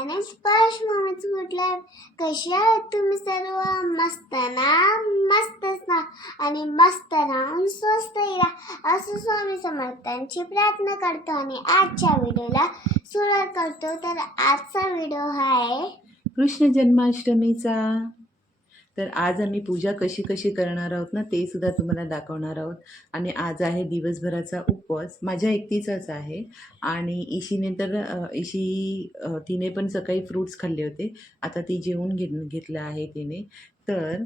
Channel स्पर्श moments good life. कशी आहात तुम्ही सर्व? मस्त ना? मस्तच ना. आणि मस्त राहून स्वस्त राहा असं स्वामी समर्थांची प्रार्थना करतो आणि आजच्या व्हिडिओला सुरुवात करतो. तर आजचा व्हिडिओ हा आहे कृष्ण जन्माष्टमीचा. तर आज आम्ही पूजा कशी कशी करणार आहोत ना, ते सुद्धा तुम्हाला दाखवणार आहोत. आणि आज आहे दिवसभराचा उपवास, माझ्या एकटीचाच आहे. आणि ईशीने तर तिने पण सकाळी फ्रूट्स खाल्ले होते. आता ती जेवून घेतलं आहे तिने. तर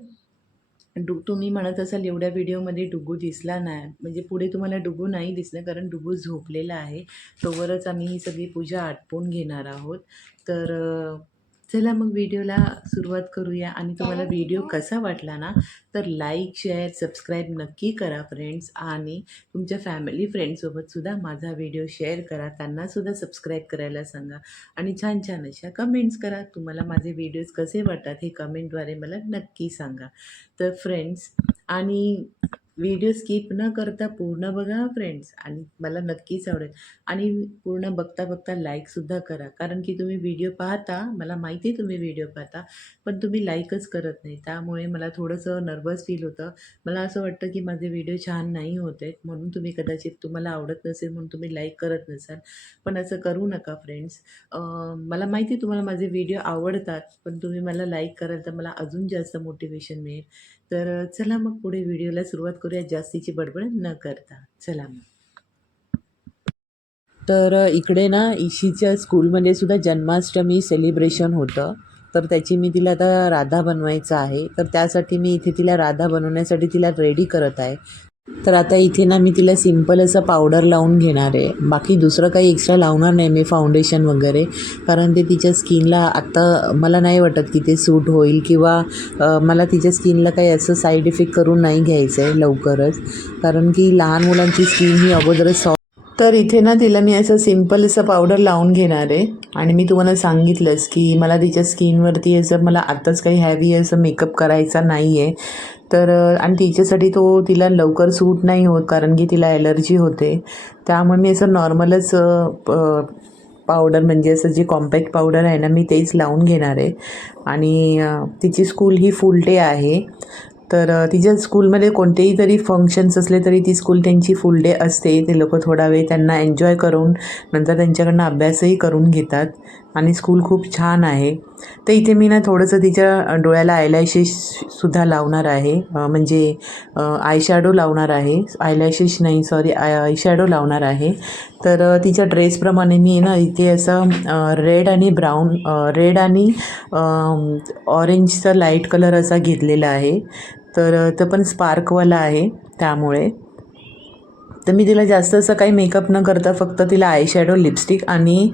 तुम्ही म्हणत असाल एवढ्या व्हिडिओमध्ये डुगू दिसला नाही, म्हणजे पुढे तुम्हाला डुगू नाही दिसलं कारण डुगू झोपलेला आहे. तोवरच आम्ही ही सगळी पूजा आटपून घेणार आहोत. तर चला मग व्हिडिओला सुरुवात करूया. आणि तुम्हाला व्हिडिओ कसा वाटला ना, तर लाईक शेअर सबस्क्राईब नक्की करा फ्रेंड्स. आणि तुमच्या फॅमिली फ्रेंड्ससोबतसुद्धा माझा व्हिडिओ शेअर करा, त्यांनासुद्धा सबस्क्राईब करायला सांगा. आणि छान छान अशा कमेंट्स करा. तुम्हाला माझे व्हिडिओज कसे वाटतात हे कमेंटद्वारे मला नक्की सांगा. तर फ्रेंड्स, आणि व्हिडिओ स्किप न करता पूर्ण बघा फ्रेंड्स, आणि मला नक्कीच आवडेल. आणि पूर्ण बघता बघता लाईकसुद्धा करा, कारण की तुम्ही व्हिडिओ पाहता, मला माहिती आहे तुम्ही व्हिडिओ पाहता, पण तुम्ही लाईकच करत नाही. त्यामुळे मला थोडंसं नर्वस फील होतं. मला असं वाटतं की माझे व्हिडिओ छान नाही होत आहेत, म्हणून तुम्ही कदाचित तुम्हाला आवडत नसेल म्हणून तुम्ही लाईक करत नसाल. पण असं करू नका फ्रेंड्स. मला माहिती आहे तुम्हाला माझे व्हिडिओ आवडतात, पण तुम्ही मला लाईक कराल तर मला अजून जास्त मोटिवेशन मिळेल. तर चला मग पुढे व्हिडिओला सुरुवात करूया जास्तीची बडबड न करता. चला मग. तर इकडे ना ईशीच्या स्कूलमध्ये सुद्धा जन्माष्टमी सेलिब्रेशन होतं. तर त्याची मी तिला आता राधा बनवायचं आहे. तर त्यासाठी मी इथे तिला राधा बनवण्यासाठी तिला रेडी करत आहे. तर आता इथे ना मी तिला सिंपल असं पावडर लावून घेणार आहे. बाकी दुसरं काही एक्स्ट्रा लावणार नाही मी, फाउंडेशन वगैरे, कारण ते तिच्या स्किनला आत्ता मला नाही वाटत की ते सूट होईल, किंवा मला तिच्या स्किनला काही असं साईड इफेक्ट करून नाही घ्यायचं आहे लवकरच, कारण की लहान मुलांची स्किन ही अगोदरच सॉफ्ट. तर इथे ना तिला मी असं सिंपल असं पावडर लावून घेणार आहे. आणि मी तुम्हाला सांगितलंच की मला तिच्या स्किनवरती असं मला आत्ताच काही हॅवी असं मेकअप करायचा नाही आहे. तर आणि तिच्यासाठी तिला लवकर सूट नाही होत, कारण की तिला ॲलर्जी होते. त्यामुळे मी असं नॉर्मलच पावडर, म्हणजे असं जे कॉम्पॅक्ट पावडर आहे ना, मी तेच लावून घेणार आहे. आणि तिची स्कूल ही फुल डे आहे. तर तिच्या स्कूलमध्ये कोणतेही तरी फंक्शन्स असले तरी ती स्कूल त्यांची फुल डे असते. ते लोक थोडा वेळ त्यांना एन्जॉय करून नंतर त्यांच्याकडनं अभ्यासही करून घेतात. आणि स्कूल खूप छान आहे. तर इथे मी ना थोडंसं तिच्या डोळ्याला आयलॅशेससुद्धा लावणार आहे, म्हणजे आयशॅडो लावणार आहे. आयलॅशेस नाही, सॉरी, आयशॅडो लावणार आहे. तर तिच्या ड्रेसप्रमाणे मी ना इथे असं रेड आणि ऑरेंजचा लाईट कलर असा घेतलेला आहे. तर तो पण स्पार्कवाला आहे. त्यामुळे तर मी तिला जास्त असं काही मेकअप न करता फक्त तिला आयशॅडो, लिपस्टिक आणि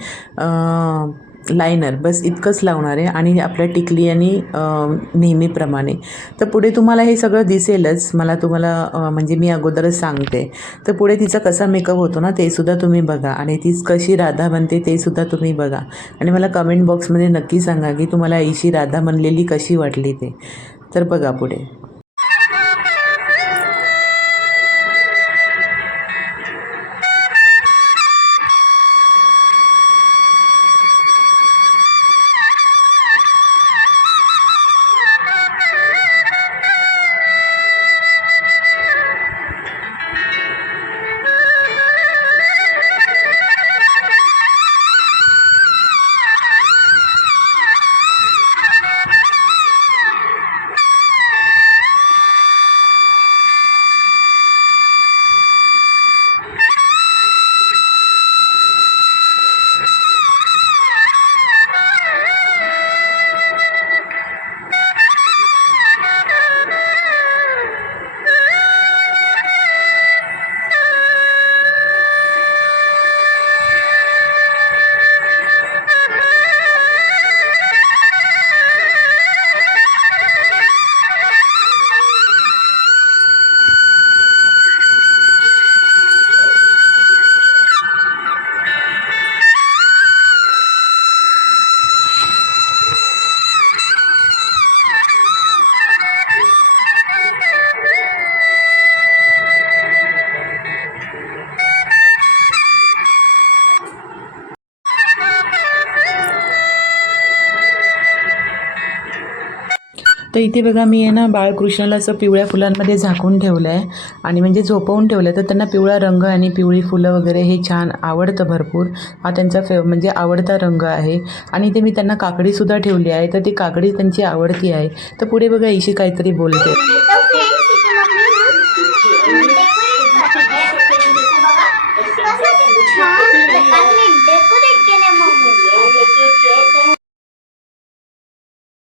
लायनर बस इतकंच लावणार आहे. आणि आपल्या टिकली आणि नेहमीप्रमाणे. तर पुढे तुम्हाला हे सगळं दिसेलच. तुम्हाला म्हणजे मी अगोदरच सांगते. तर पुढे तिचा कसा मेकअप होतो ना, ते सुद्धा तुम्ही बघा. आणि तीच कशी राधा बनते ते सुद्धा तुम्ही बघा. आणि मला कमेंट बॉक्समध्ये नक्की सांगा की तुम्हाला ईशी राधा बनलेली कशी वाटली ते. तर बघा पुढे. तर इथे बघा मी आहे ना बाळकृष्णाला असं पिवळ्या फुलांमध्ये झाकून ठेवलं आहे आणि म्हणजे झोपवून ठेवलं आहे. तर त्यांना पिवळा रंग आणि पिवळी फुलं वगैरे हे छान आवडतं भरपूर. हा त्यांचा म्हणजे आवडता रंग आहे. आणि इथे मी त्यांना काकडीसुद्धा ठेवली आहे. तर ती काकडी त्यांची आवडती आहे. तर पुढे बघा इशी काहीतरी बोलते. तर फ्रेंड्स इथे मम्मी ना डेकोरेट करते. बघा कसं छान प्रकारे डेकोरेट केलंय मम्मी.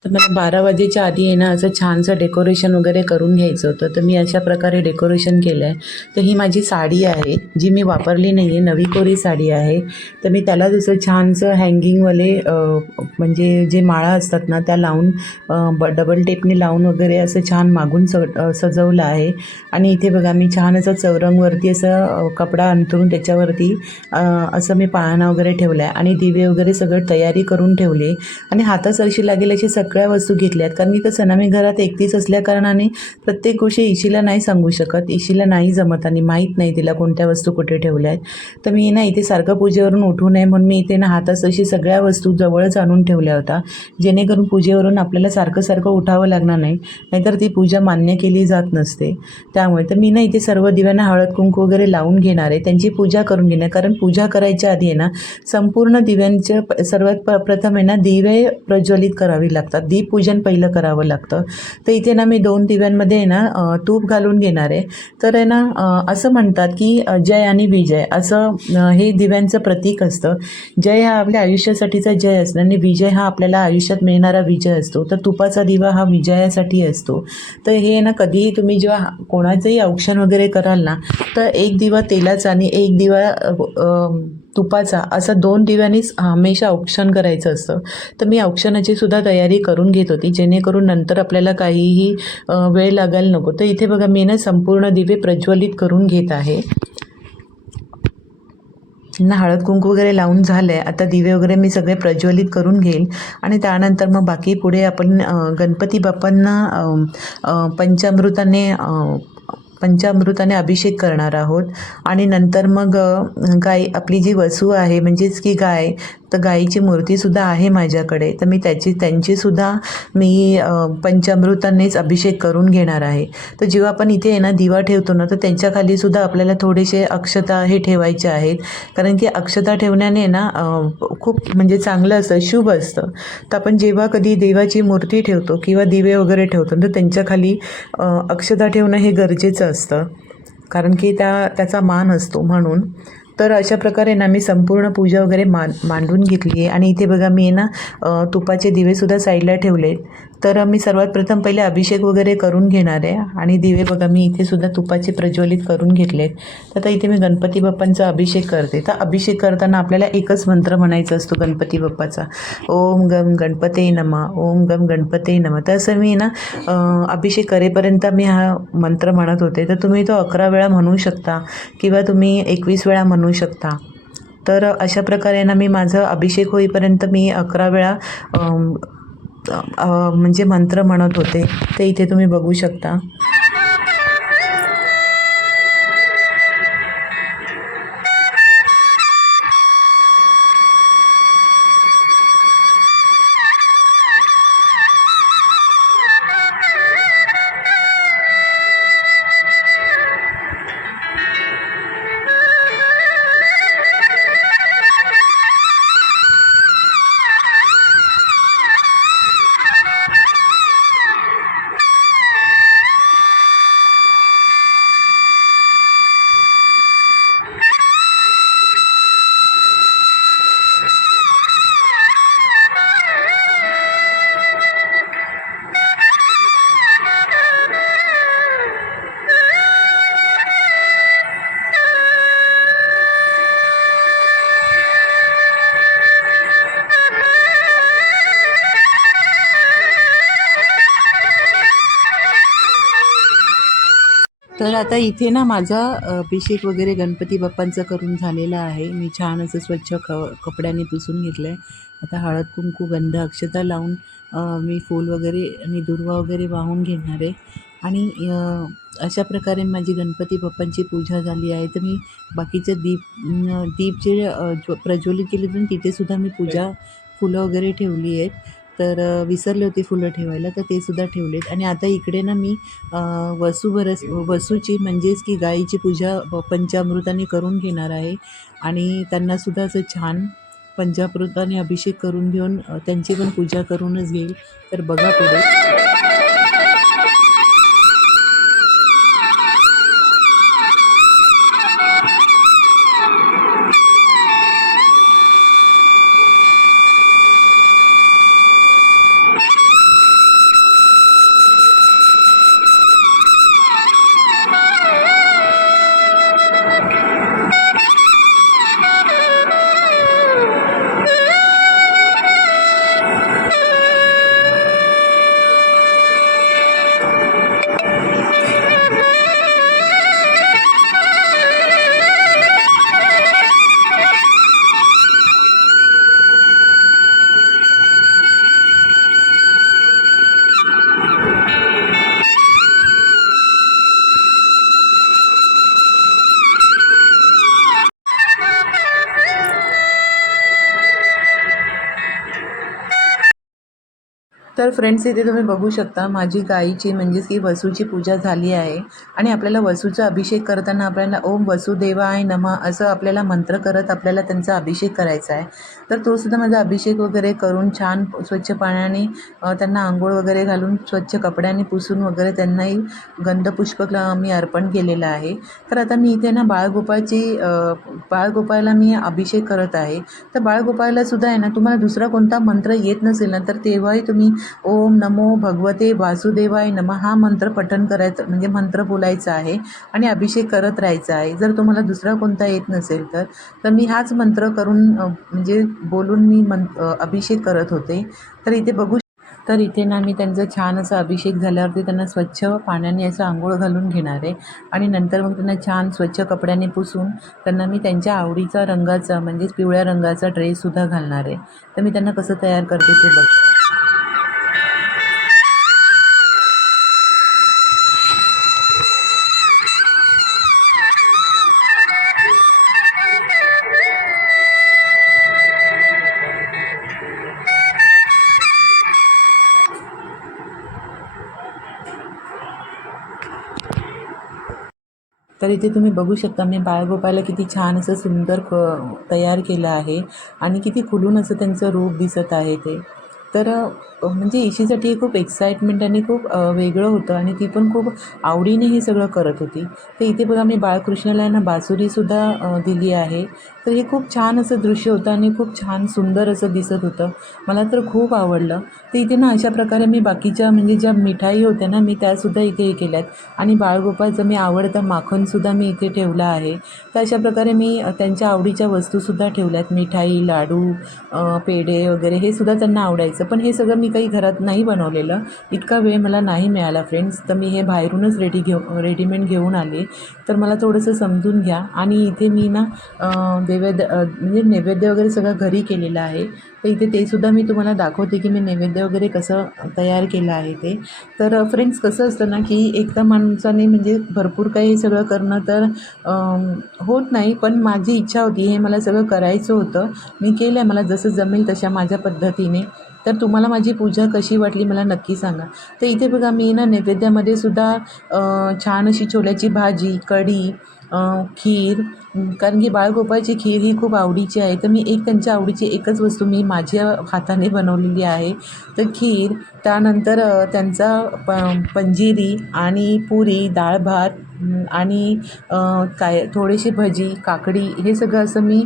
तर मला 12 वाजेच्या आधी आहे ना असं छानसं डेकोरेशन वगैरे करून घ्यायचं होतं. तर मी अशा प्रकारे डेकोरेशन केलं आहे. तर ही माझी साडी आहे जी मी वापरली नाही आहे, नवी कोरी साडी आहे. तर मी त्याला जसं छानसं हँगिंगवाले म्हणजे जे माळा असतात ना त्या लावून डबल टेपने लावून वगैरे असं छान मागून सजवलं आहे. आणि इथे बघा मी छान असं चौरंगवरती असं कपडा अंथरून त्याच्यावरती असं मी पाळणा वगैरे ठेवला आहे आणि दिवे वगैरे सगळं तयारी करून ठेवली. आणि हातासरशी लागेल अशी सगळ्या वस्तू घेतल्यात. कारण की कसं ना मी घरात एकटीच असल्याकारणाने प्रत्येक गोष्टी इशीला नाही सांगू शकत. इशीला नाही जमत आणि माहीत नाही तिला कोणत्या वस्तू कुठे ठेवल्या आहेत. तर मी ना इथे सारखं पूजेवरून उठू नये म्हणून मी इथे ना हातासरशी सगळ्या वस्तू जवळच आणून ठेवल्या होत्या, जेणेकरून पूजेवरून आपल्याला सारखं सारखं उठावं लागणार नाही, नाहीतर ती पूजा मान्य केली जात नसते. त्यामुळे तर मी ना इथे सर्व दिव्यांना हळद कुंकू वगैरे लावून घेणार आहे, त्यांची पूजा करून घेणार. कारण पूजा करायच्या आधी आहे ना संपूर्ण दिव्यांचं सर्वात प्रथम आहे ना दिवे प्रज्वलित करावी लागतात. दीपपूजन पहिलं करावं लागतं. तर इथे ना मी 2 दिव्यांमध्ये आहे ना तूप घालून घेणार आहे. तर आहे ना असं म्हणतात की जय आणि विजय असं हे दिव्यांचं प्रतीक असतं. जय हा आपल्या आयुष्यासाठीचा जय असतो आणि विजय हा आपल्याला आयुष्यात मिळणारा विजय असतो. तर तुपाचा दिवा हा विजयासाठी असतो. तर हे ना कधीही तुम्ही जेव्हा कोणाचंही औक्षण वगैरे कराल ना तर एक दिवा तेलाचा आणि एक दिवा तुपाचा असं 2 दिव्यांनीच हमेशा औक्षण करायचं असतं. तर मी औक्षणाची सुद्धा तयारी करून घेत होती, जेणेकरून नंतर आपल्याला काहीही वेळ लागायला नको. तर इथे बघा मी ना संपूर्ण दिवे प्रज्वलित करून घेत आहे. ना हळद कुंकू वगैरे लावून झालं आहे. आता दिवे वगैरे मी सगळे प्रज्वलित करून घेईल आणि त्यानंतर मग बाकी पुढे आपण गणपती बाप्पांना पंचामृताने अभिषेक करणार आहोत. आणि नंतर मग गाय आपली जी वसू आहे म्हणजेच की गाय, तर गाईची मूर्तीसुद्धा आहे माझ्याकडे. तर मी त्यांचीसुद्धा मी पंचामृतानेच अभिषेक करून घेणार आहे. तर जेव्हा आपण इथे आहे ना दिवा ठेवतो ना तर त्यांच्या खालीसुद्धा आपल्याला थोडेसे अक्षता हे ठेवायचे आहेत. कारण की अक्षता ठेवण्याने ना खूप म्हणजे चांगलं असतं, शुभ असतं. तर आपण जेव्हा कधी देवाची मूर्ती ठेवतो किंवा दिवे वगैरे ठेवतो तर त्यांच्या खाली अक्षता ठेवणं हे गरजेचं असतं, कारण की त्याचा मान असतो म्हणून. तर अशा प्रकारे ना मी संपूर्ण पूजा वगैरे मांडून घेतली आहे. आणि इथे बघा मी ना तुपाचे दिवेसुद्धा साईडला ठेवले. तर मी सर्वात प्रथम पहिले अभिषेक वगैरे करून घेणार आहे. आणि दिवे बघा मी इथेसुद्धा तुपाचे प्रज्वलित करून घेतलेत. तर आता इथे मी गणपती बाप्पांचा अभिषेक करते. तर अभिषेक करताना आपल्याला एकच मंत्र म्हणायचा असतो गणपती बाप्पाचा, ओम गम गणपते नमः, ओम गम गणपते नमः. तर असं मी ना अभिषेक करेपर्यंत मी हा मंत्र म्हणत होते. तर तुम्ही तो 11 वेळा म्हणू शकता किंवा तुम्ही 21 वेळा म्हणू शकता. तर अशा प्रकारे ना मी माझं अभिषेक होईपर्यंत मी 11 वेळा म्हणजे मंत्र म्हणत होते. ते इथे तुम्ही बघू शकता. तर आता इथे ना माझा अभिषेक वगैरे गणपती बाप्पांचा करून झालेला आहे. मी छान असं स्वच्छ कपड्याने पुसून घेतलं आहे. आता हळद कुंकू गंध अक्षता लावून मी फूल वगैरे आणि दुर्वा वगैरे वाहून घेणार आहे. आणि अशा प्रकारे माझी गणपती बाप्पांची पूजा झाली आहे. तर मी बाकीचे दीप जे प्रज्वलित केले तिथेसुद्धा मी पूजा फुलं वगैरे ठेवली आहेत. तर विसरले होते फुलं ठेवायला, तर ते सुद्धा ठेवलेत. आणि आता इकडे ना मी वसूची म्हणजेच की गाईची पूजा पंचामृताने करून घेणार आहे. आणि त्यांनासुद्धा असं छान पंचामृताने अभिषेक करून घेऊन त्यांची पण पूजा करूनच घेईल. तर बघा पुढे. तर फ्रेंड्स, इथे तुम्ही बघू शकता माझी गाईची म्हणजेच की वसूची पूजा झाली आहे. आणि आपल्याला वसूचा अभिषेक करताना आपल्याला ओम वसुदेवाय नमः असं आपल्याला मंत्र करत आपल्याला त्यांचा अभिषेक करायचा आहे. तर तो सुद्धा माझा अभिषेक वगैरे करून छान स्वच्छ पाण्याने त्यांना आंघोळ वगैरे घालून स्वच्छ कपड्याने पुसून वगैरे त्यांनाही गंधपुष्प मी अर्पण केलेलं आहे. तर आता मी इथे ना बाळगोपाळला मी अभिषेक करत आहे. तर बाळगोपाळला सुद्धा आहे ना, तुम्हाला दुसरा कोणता मंत्र येत नसेल ना, तर तेव्हाही तुम्ही ओम नमो भगवते वासुदेवाय नमः हा मंत्र पठण करायचं, म्हणजे मंत्र बोलायचा आहे आणि अभिषेक करत राहायचा आहे. जर तुम्हाला दुसरा कोणता येत नसेल तर मी हाच मंत्र करून म्हणजे बोलून मी अभिषेक करत होते. तर इथे बघू. तर इथे ना मी त्यांचं छान असं अभिषेक झाल्यावरती त्यांना स्वच्छ पाण्याने असं आंघोळ घालून घेणार आहे. आणि नंतर मग त्यांना छान स्वच्छ कपड्याने पुसून त्यांना मी त्यांच्या आवडीचा रंगाचा म्हणजेच पिवळ्या रंगाचा ड्रेससुद्धा घालणार आहे. तर मी त्यांना कसं तयार करते ते बघ. तर इथे तुम्ही बघू शकता मी बाळगोपाळला किती छान असं सुंदर तयार केलं आहे. आणि किती खुलून असं त्यांचं रूप दिसत आहे ते. तर म्हणजे इशीसाठी खूप एक्साइटमेंट आणि खूप वेगळं होतं. आणि ती पण खूप आवडीने हे सगळं करत होती. तर इथे बघा मी बाळकृष्णाला ना बासुरीसुद्धा दिली आहे. तर हे खूप छान असं दृश्य होतं आणि खूप छान सुंदर असं दिसत होतं. मला तर खूप आवडलं. तर इथे ना अशा प्रकारे मी बाकीच्या म्हणजे ज्या मिठाई होत्या ना मी त्यासुद्धा इथे हे केल्यात. आणि बाळगोपाळचं मी आवडतं माखनसुद्धा मी इथे ठेवलं आहे. तर अशा प्रकारे मी त्यांच्या आवडीच्या वस्तूसुद्धा ठेवल्यात. मिठाई, लाडू, पेढे वगैरे हे सुद्धा त्यांना आवडायचं. पण हे सगळं मी काही घरात नाही बनवलेलं. इतका वेळ मला नाही मिळाला फ्रेंड्स. तर मी हे बाहेरूनच रेडीमेड घेऊन आले. तर मला थोडंसं समजून घ्या. आणि इथे मी ना म्हणजे नैवेद्य वगैरे सगळं घरी केलेलं आहे. तर इथे ते सुद्धा मी तुम्हाला दाखवते की मी नैवेद्य वगैरे कसं तयार केलं आहे ते. तर फ्रेंड्स, कसं असतं ना की एकदा माणसाने म्हणजे भरपूर काही सगळं करणं तर होत नाही. पण माझी इच्छा होती, हे मला सगळं करायचं होतं. मी केलं आहे, मला जसं जमेल तशा माझ्या पद्धतीने. तर तुम्हाला माझी पूजा कशी वाटली मला नक्की सांगा. तर इथे बघा मी ना नैवेद्यामध्ये सुद्धा छान अशी छोल्याची भाजी, कढी, खीर, कारण की बाळगोपाळची खीर ही खूप आवडीची आहे. तर मी त्यांच्या आवडीची एकच वस्तू मी माझ्या हाताने बनवलेली आहे. तर खीर, त्यानंतर त्यांचा पंजिरी आणि पुरी, डाळ भात, आणि काय थोडीशी भजी, काकडी, हे सगळं असं मी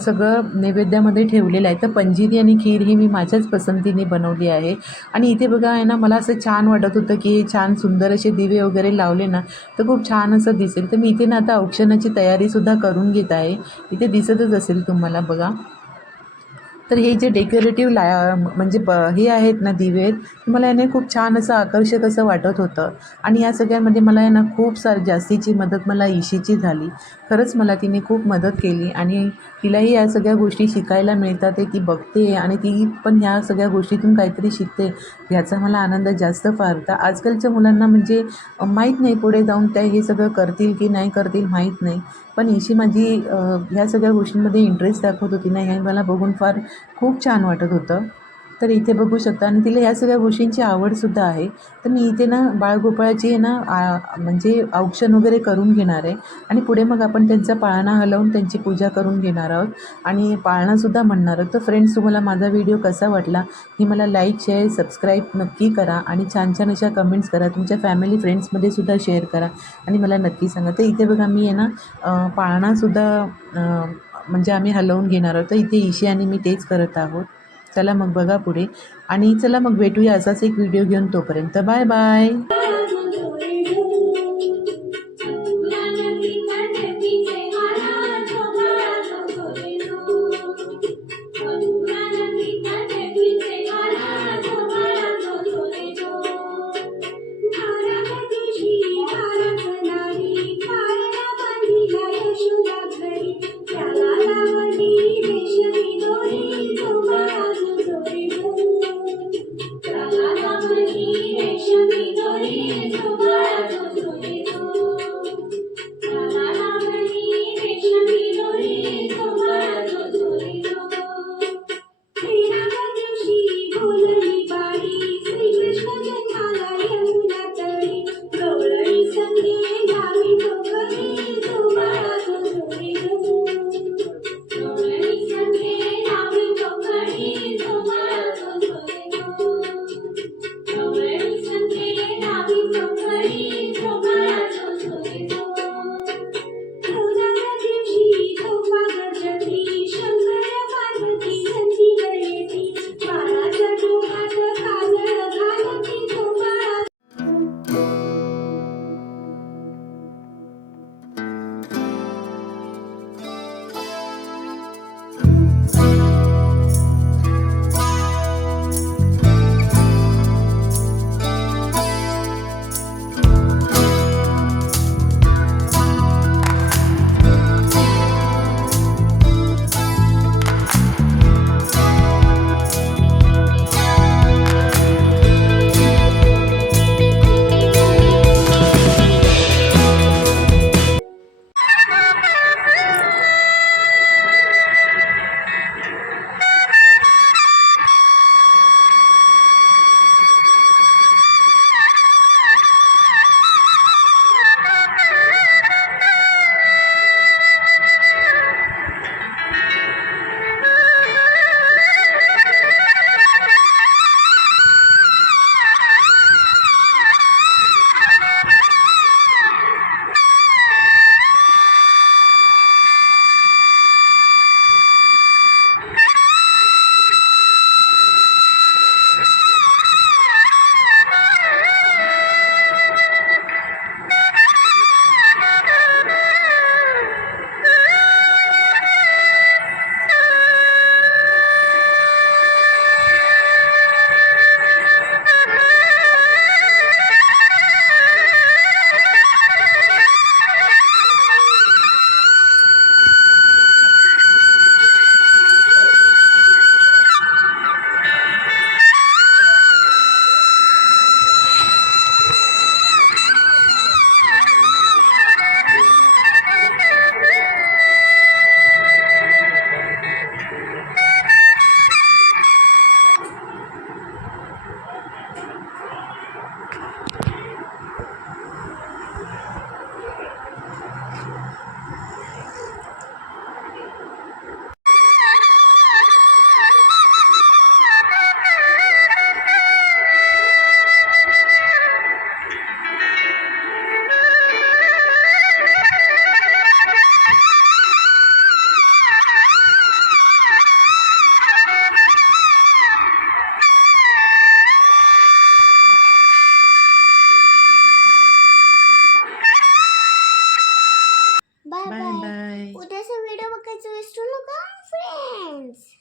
सगळं नैवेद्यामध्ये ठेवलेलं आहे. तर पंजिरी आणि खीर ही मी माझ्याच पसंतीने बनवली आहे. आणि इथे बघा आहे ना, मला असं छान वाटत होतं की हे छान सुंदर असे दिवे वगैरे लावले ना तर खूप छान असं दिसेल. तर मी इथे ना आता औक्षणाची तयारीसुद्धा करून घेत आहे. इथे दिसतच असेल तुम्हाला बघा. तर हे जे डेकोरेटिव्ह म्हणजे हे आहेत ना दिवे आहेत, मला याने खूप छान असं आकर्षक असं वाटत होतं. आणि या सगळ्यामध्ये मला आहे ना खूप जास्तीची मदत मला इशीची झाली. खरंच मला तिने खूप मदत केली. आणि तिलाही या सगळ्या गोष्टी शिकायला मिळतात आहे. ती बघते आणि ती पण ह्या सगळ्या गोष्टीतून काहीतरी शिकते, ह्याचा मला आनंद जास्त फार. तर आजकालच्या मुलांना म्हणजे माहीत नाही पुढे जाऊन त्या हे सगळं करतील की नाही करतील माहीत नाही. पण इशी माझी ह्या सगळ्या गोष्टींमध्ये इंटरेस्ट दाखवत होती ना, हे मला बघून फार खूप छान वाटत होतं. तर इथे बघू शकता आणि तिला ह्या सगळ्या गोष्टींची आवडसुद्धा आहे. तर मी इथे ना बाळगोपाळाची आहे ना म्हणजे औक्षण वगैरे करून घेणार आहे आणि पुढे मग आपण त्यांचा पाळणा हलवून त्यांची पूजा करून घेणार आहोत आणि पाळणासुद्धा म्हणणार आहोत. तर फ्रेंड्स, तुम्हाला माझा व्हिडिओ कसा वाटला हे मला लाईक, शेअर, सबस्क्राईब नक्की करा आणि छान छान अशा कमेंट्स करा. तुमच्या फॅमिली फ्रेंड्समध्ये सुद्धा शेअर करा आणि मला नक्की सांगा. तर इथे बघा मी आहे ना पाळणासुद्धा म्हणजे आम्ही हलवून घेणार आहोत. तर इथे ईशी आणि मी तेच करत आहोत. चला मग बघा पुढे आणि चला मग भेटूया असाच एक व्हिडिओ घेऊन. तोपर्यंत bye bye. Bye bye bye. Bye. उद्याचा व्हिडिओ बघायचं विसरू नका फ्रेंड्स.